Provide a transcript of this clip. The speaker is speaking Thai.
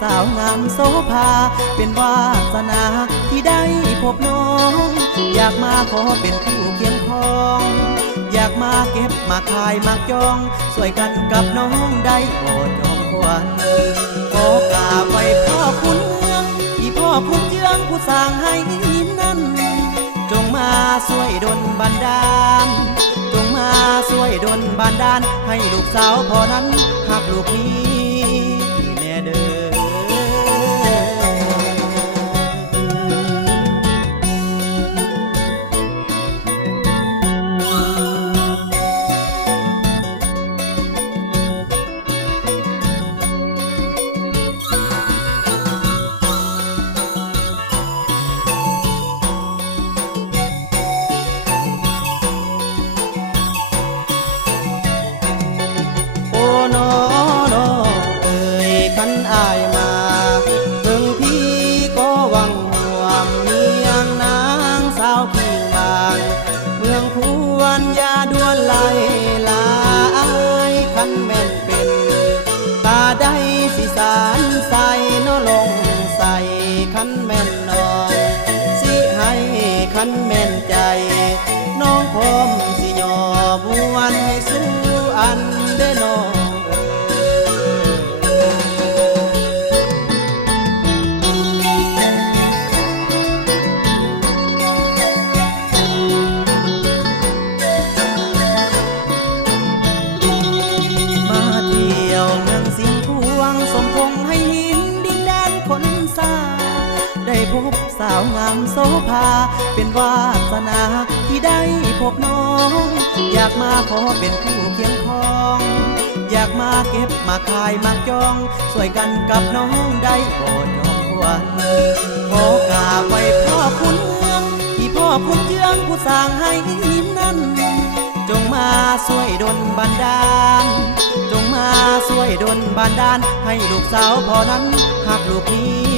สาวงามโสภาเป็นวาสนาที่ได้พบน้องอยากมาขอเป็นคู่เคียงคองอยากมาเก็บมาขายมาจองสวยกันกับน้องได้โปรดจอมควันขอกราบไว้พ่อคุณเมืองที่พ่อคุณเจืองผู้สร้างให้นั้นจงมาช่วยดลบันดาลจงมาช่วยดลบันดาลให้ลูกสาวพอนั้นหากลูกนี้แน่เด้อสารใส่นลงใส่ขันแม่นน้องสิให้ขันแม่นใจน้องพร้อมสิยอบวนให้สู้อันได้น้องมาเที่ยวเมืองสิงห์พวงสมพงษ์ให้หินดินแดนคนสาได้พบสาวงามโสภาเป็นวาสนาที่ได้พบน้องอยากมาขอเป็นคู่เคียงคองอยากมาเก็บมาขายมาจองสวยกันกับน้องได้โปรดยอมควันขอกราบไว้พ่อคุณเมืองที่พ่อคุณเจืองผู้สร้างให้นั้นจงมาช่วยดลบันดาลจงมาช่วยดลบันดาลให้ลูกสาวพอนั้นหากลูกนี้